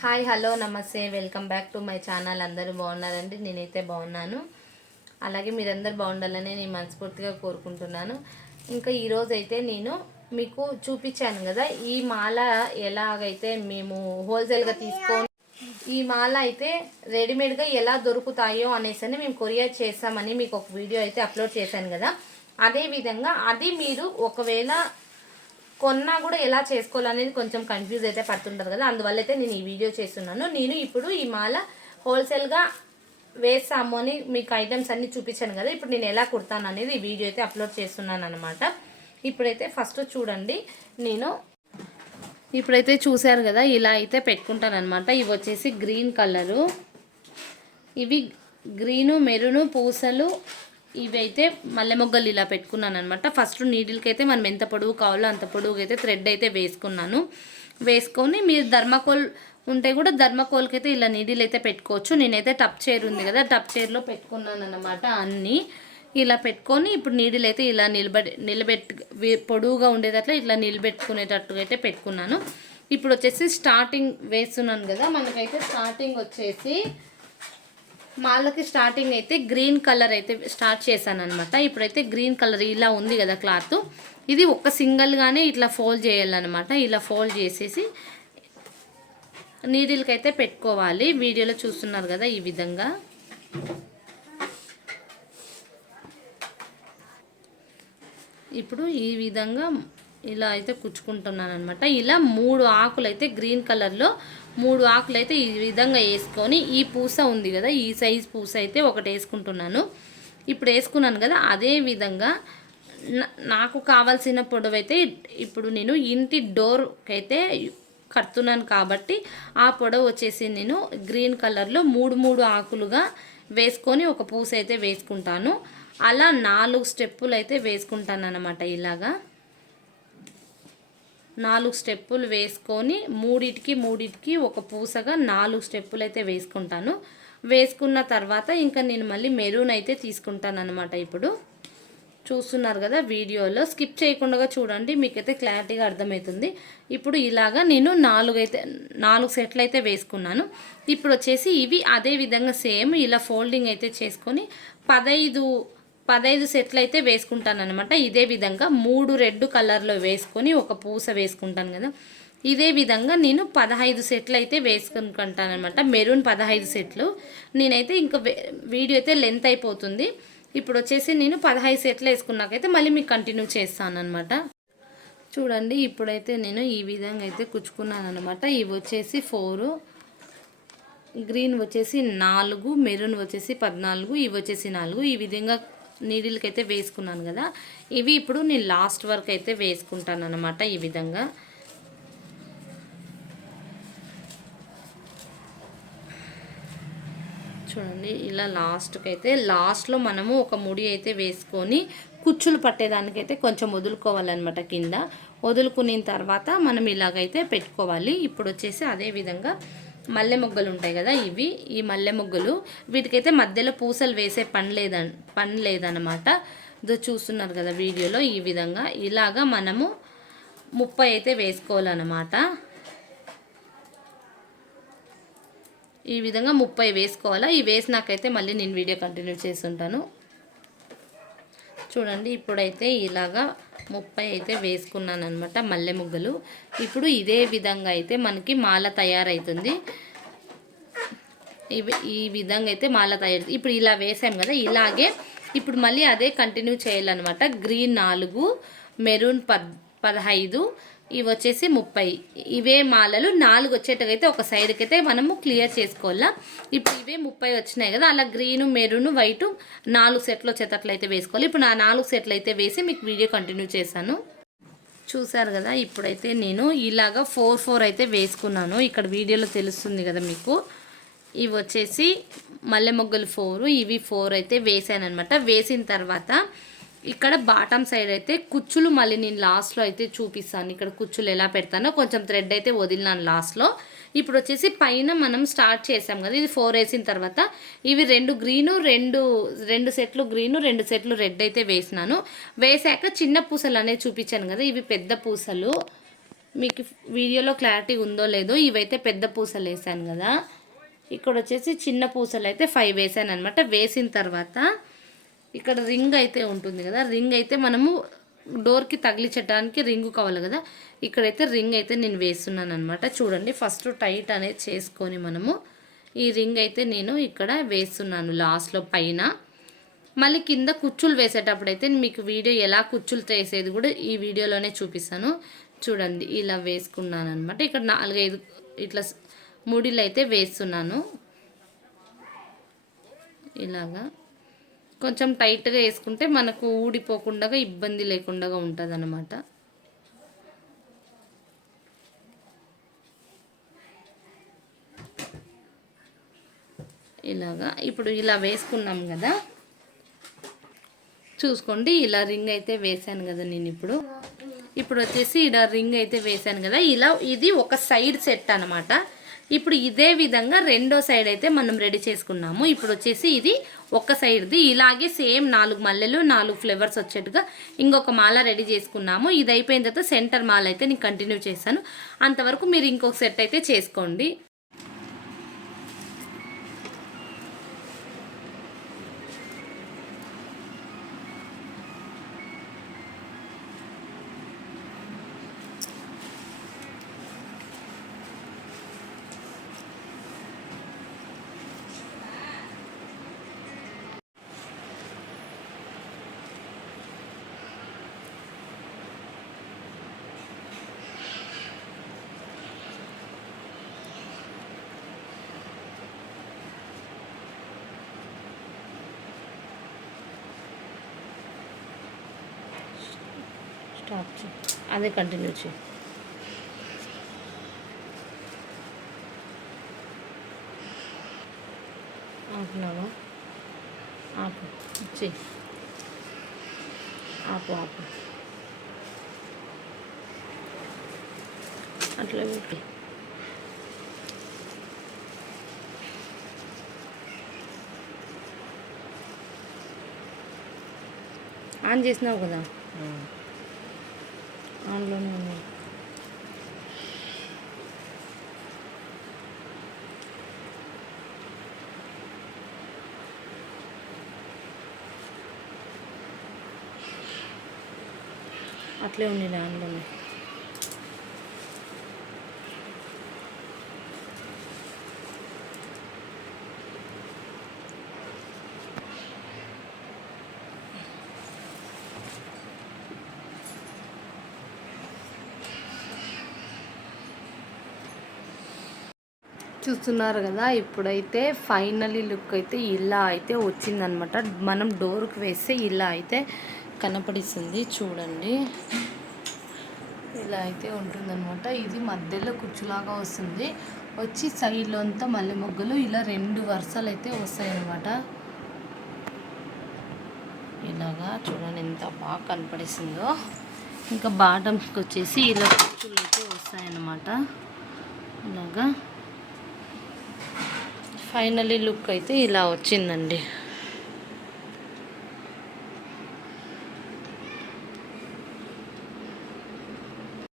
Hi hello నమస్తే welcome back to my channel. అందరూ బాగున్నారండి? నేనైతే బాగున్నాను. అలాగే మీరందరూ బాగుండాలని నేను మనస్ఫూర్తిగా కోరుకుంటున్నాను. ఇంకా ఈరోజు అయితే నేను మీకు చూపించాను కదా ఈ మాల ఎలాగైతే మేము హోల్సేల్గా తీసుకొని ఈ మాల అయితే రెడీమేడ్గా ఎలా దొరుకుతాయో అనేసి మేము కొరియర్ చేస్తామని మీకు ఒక వీడియో అయితే అప్లోడ్ చేశాను కదా. అదేవిధంగా అది మీరు ఒకవేళ కొన్నా కూడా ఎలా చేసుకోవాలనేది కొంచెం కన్ఫ్యూజ్ అయితే పడుతుంటారు కదా. అందువల్ల అయితే నేను ఈ వీడియో చేస్తున్నాను. నేను ఇప్పుడు ఈ మాల హోల్సేల్గా వేస్తాము అని మీకు ఐటమ్స్ అన్నీ చూపించాను కదా. ఇప్పుడు నేను ఎలా కుడతాను అనేది ఈ వీడియో అయితే అప్లోడ్ చేస్తున్నాను అనమాట. ఇప్పుడైతే ఫస్ట్ చూడండి, నేను ఇప్పుడైతే చూశారు కదా ఇలా అయితే పెట్టుకుంటాను అనమాట. ఇవి వచ్చేసి గ్రీన్ కలరు, ఇవి గ్రీను మెరూను పూసలు, ఇవైతే మల్లె మొగ్గలు ఇలా పెట్టుకున్నాను అనమాట. ఫస్ట్ నీడిల్కి అయితే మనం ఎంత పొడవు కావాలో అంత పొడవుగా అయితే థ్రెడ్ అయితే వేసుకున్నాను. వేసుకొని మీరు ధర్మకోల్ ఉంటే కూడా ధర్మకోల్కి అయితే ఇలా నీడిల్ అయితే పెట్టుకోవచ్చు. నేనైతే టప్ చైర్ ఉంది కదా, టప్ చైర్లో పెట్టుకున్నాను అనమాట. అన్నీ ఇలా పెట్టుకొని ఇప్పుడు నీడిల్ అయితే ఇలా పొడవుగా ఉండేటట్లు ఇట్లా నిలబెట్టుకునేటట్టుగా అయితే పెట్టుకున్నాను. ఇప్పుడు వచ్చేసి స్టార్టింగ్ వేస్తున్నాను కదా. మనకైతే స్టార్టింగ్ వచ్చేసి మాలకి స్టార్టింగ్ అయితే గ్రీన్ కలర్ అయితే స్టార్ట్ చేశాను అనమాట. ఇప్పుడైతే గ్రీన్ కలర్ ఇలా ఉంది కదా క్లాత్, ఇది ఒక సింగిల్గానే ఇట్లా ఫోల్డ్ చేయాలన్నమాట. ఇలా ఫోల్డ్ చేసేసి నీడిల్కి అయితే పెట్టుకోవాలి. వీడియోలో చూస్తున్నారు కదా ఈ విధంగా. ఇప్పుడు ఈ విధంగా ఇలా అయితే కుచ్చుకుంటున్నాను అనమాట. ఇలా 3 ఆకులు అయితే గ్రీన్ కలర్లో 3 ఆకులు అయితే ఈ విధంగా వేసుకొని ఈ పూస ఉంది కదా, ఈ సైజ్ పూస అయితే ఒకటి వేసుకుంటున్నాను. ఇప్పుడు వేసుకున్నాను కదా, అదే విధంగా నాకు కావాల్సిన పొడవు అయితే ఇప్పుడు నేను ఇంటి డోర్కి అయితే కడుతున్నాను కాబట్టి ఆ పొడవు వచ్చేసి నేను గ్రీన్ కలర్లో 3 ఆకులుగా వేసుకొని ఒక పూస అయితే వేసుకుంటాను. అలా 4 స్టెప్పులు అయితే వేసుకుంటాను అన్నమాట. ఇలాగా 4 స్టెప్పులు వేసుకొని మూడిటికి ఒక పూసగా 4 స్టెప్పులు అయితే వేసుకుంటాను. వేసుకున్న తర్వాత ఇంకా నేను మళ్ళీ మెరూన్ అయితే తీసుకుంటాను అనమాట. ఇప్పుడు చూస్తున్నారు కదా వీడియోలో, స్కిప్ చేయకుండా చూడండి, మీకైతే క్లారిటీగా అర్థమవుతుంది. ఇప్పుడు ఇలాగా నేను 4 సెట్లు అయితే వేసుకున్నాను. ఇప్పుడు వచ్చేసి ఇవి అదే విధంగా సేమ్ ఇలా ఫోల్డింగ్ అయితే చేసుకొని 15 సెట్లు అయితే వేసుకుంటాను అనమాట. ఇదే విధంగా 3 రెడ్ కలర్లో వేసుకొని ఒక పూస వేసుకుంటాను కదా. ఇదే విధంగా నేను 15 సెట్లు అయితే వేసుకుంటాను అనమాట. మెరూన్ 15 సెట్లు. నేనైతే ఇంకా వీడియో అయితే లెంత్ అయిపోతుంది. ఇప్పుడు వచ్చేసి నేను 15 సెట్లు వేసుకున్నాకైతే మళ్ళీ మీకు కంటిన్యూ చేస్తాను అనమాట. చూడండి, ఇప్పుడైతే నేను ఈ విధంగా అయితే కుచ్చుకున్నాను అనమాట. ఇవి వచ్చేసి 4, గ్రీన్ వచ్చేసి 4, మెరూన్ వచ్చేసి 14, ఇవి వచ్చేసి 4. ఈ విధంగా నీడిల్కి అయితే వేసుకున్నాను కదా. ఇవి ఇప్పుడు నేను లాస్ట్ వరకు అయితే వేసుకుంటాను అనమాట. ఈ విధంగా చూడండి, ఇలా లాస్ట్లో మనము ఒక ముడి అయితే వేసుకొని కుచ్చులు పట్టేదానికైతే కొంచెం వదులుకోవాలన్నమాట. కింద వదులుకున్న తర్వాత మనం ఇలాగైతే పెట్టుకోవాలి. ఇప్పుడు వచ్చేసి అదే విధంగా మల్లె మొగ్గలు ఉంటాయి కదా, ఈ మల్లె మొగ్గలు వీటికైతే మధ్యలో పూసలు వేసే పని లేదనమాట. ఇదో చూస్తున్నారు కదా వీడియోలో. ఈ విధంగా ఇలాగా మనము 30 అయితే వేసుకోవాలన్నమాట. ఈ విధంగా 30 వేసుకోవాలా. ఇవి వేసినాకైతే మళ్ళీ నేను వీడియో కంటిన్యూ చేస్తుంటాను. చూడండి, ఇప్పుడైతే ఇలాగా 30 అయితే వేసుకున్నాను అనమాట మల్లె ముగ్గలు. ఇప్పుడు ఇదే విధంగా అయితే మనకి మాల తయారవుతుంది. ఈ విధంగా అయితే మాల తయారు. ఇప్పుడు ఇలా వేసాం కదా, ఇలాగే ఇప్పుడు మళ్ళీ అదే కంటిన్యూ చేయాలన్నమాట. గ్రీన్ 4, మెరూన్ 15, ఇవి వచ్చేసి 30. ఇవే మాలలు 4 వచ్చేటకైతే ఒక సైడ్కి అయితే మనము క్లియర్ చేసుకోవాలా. ఇప్పుడు ఇవే 30 వచ్చినాయి కదా, అలా గ్రీను మెరూను వైటు 4 సెట్లు వచ్చేటట్లయితే వేసుకోవాలి. ఇప్పుడు నా 4 సెట్లు అయితే వేసి మీకు వీడియో కంటిన్యూ చేశాను. చూసారు కదా, ఇప్పుడైతే నేను ఇలాగా 4 అయితే వేసుకున్నాను. ఇక్కడ వీడియోలో తెలుస్తుంది కదా మీకు. ఇవి వచ్చేసి మల్లె మొగ్గలు 4, ఇవి 4 అయితే వేసాను అనమాట. వేసిన తర్వాత ఇక్కడ బాటమ్ సైడ్ అయితే కుచ్చులు మళ్ళీ నేను లాస్ట్లో అయితే చూపిస్తాను. ఇక్కడ కుచ్చులు ఎలా పెడతానో కొంచెం థ్రెడ్ అయితే వదిలినాను లాస్ట్లో. ఇప్పుడు వచ్చేసి పైన మనం స్టార్ట్ చేసాం కదా, ఇది 4 వేసిన తర్వాత ఇవి 2 గ్రీను 2 సెట్లు గ్రీను 2 సెట్లు రెడ్ అయితే వేసినాను. వేసాక చిన్న పూసలు అనేది చూపించాను కదా, ఇవి పెద్ద పూసలు. మీకు వీడియోలో క్లారిటీ ఉందో లేదో, ఇవైతే పెద్ద పూసలు వేసాను కదా, ఇక్కడ వచ్చేసి చిన్న పూసలు అయితే 5 వేసాను అనమాట. వేసిన తర్వాత ఇక్కడ రింగ్ అయితే ఉంటుంది కదా, రింగ్ అయితే మనము డోర్కి తగిలించడానికి రింగు కావాలి కదా, ఇక్కడైతే రింగ్ అయితే నేను వేస్తున్నాను అనమాట. చూడండి, ఫస్ట్ టైట్ అనేది చేసుకొని మనము ఈ రింగ్ అయితే నేను ఇక్కడ వేస్తున్నాను లాస్ట్లో పైన. మళ్ళీ కింద కుచ్చులు వేసేటప్పుడు అయితే మీకు వీడియో ఎలా కుచ్చులు వేసేది కూడా ఈ వీడియోలోనే చూపిస్తాను. చూడండి, ఇలా వేసుకున్నాను అనమాట. ఇక్కడ 4-5 ఇట్లా ముడిలు అయితే వేస్తున్నాను. ఇలాగా కొంచెం టైట్గా వేసుకుంటే మనకు ఊడిపోకుండా ఇబ్బంది లేకుండా ఉంటుంది అన్నమాట. ఇలాగా ఇప్పుడు ఇలా వేసుకున్నాం కదా, చూసుకోండి. ఇలా రింగ్ అయితే వేసాను కదా నేను ఇప్పుడు వచ్చేసి ఇలా రింగ్ అయితే వేసాను కదా. ఇలా ఇది ఒక సైడ్ సెట్ అనమాట. ఇప్పుడు ఇదే విధంగా రెండో సైడ్ అయితే మనం రెడీ చేసుకున్నాము. ఇప్పుడు వచ్చేసి ఇది ఒక సైడ్ది, ఇలాగే సేమ్ 4 మల్లెలు 4 ఫ్లవర్స్ వచ్చేట్టుగా ఇంకొక మాల రెడీ చేసుకున్నాము. ఇది అయిపోయిన తర్వాత సెంటర్ మాల అయితే నేను కంటిన్యూ చేశాను. అంతవరకు మీరు ఇంకొక సెట్ అయితే చేసుకోండి. స్టాప్, అదే కంటిన్యూ చేయి. ఆపునావా? ఆపు, చెయ్యి, ఆపు ఆపు, అట్లా పెట్టి ఆన్ చేసినావు కదా, ఆన్లోనే ఉన్నాయి. అట్లే ఉంది ఆన్లోనే. చూస్తున్నారు కదా, ఇప్పుడైతే ఫైనలీ లుక్ అయితే ఇలా అయితే వచ్చిందనమాట. మనం డోర్కి వేస్తే ఇలా అయితే కనపడిస్తుంది. చూడండి, ఇలా అయితే ఉంటుందన్నమాట. ఇది మధ్యలో కుచ్చులాగా వస్తుంది, వచ్చి సైడ్లో అంతా మల్లె మొగ్గలు ఇలా 2 వరుసలు అయితే వస్తాయి అన్నమాట. ఇలాగా చూడండి ఎంత బాగా కనపడిస్తుందో. ఇంకా బాటమ్స్కి వచ్చేసి ఇలా కుచ్చులు అయితే వస్తాయన్నమాట. ఇలాగా ఫైనలీ లుక్ అయితే ఇలా వచ్చిందండి.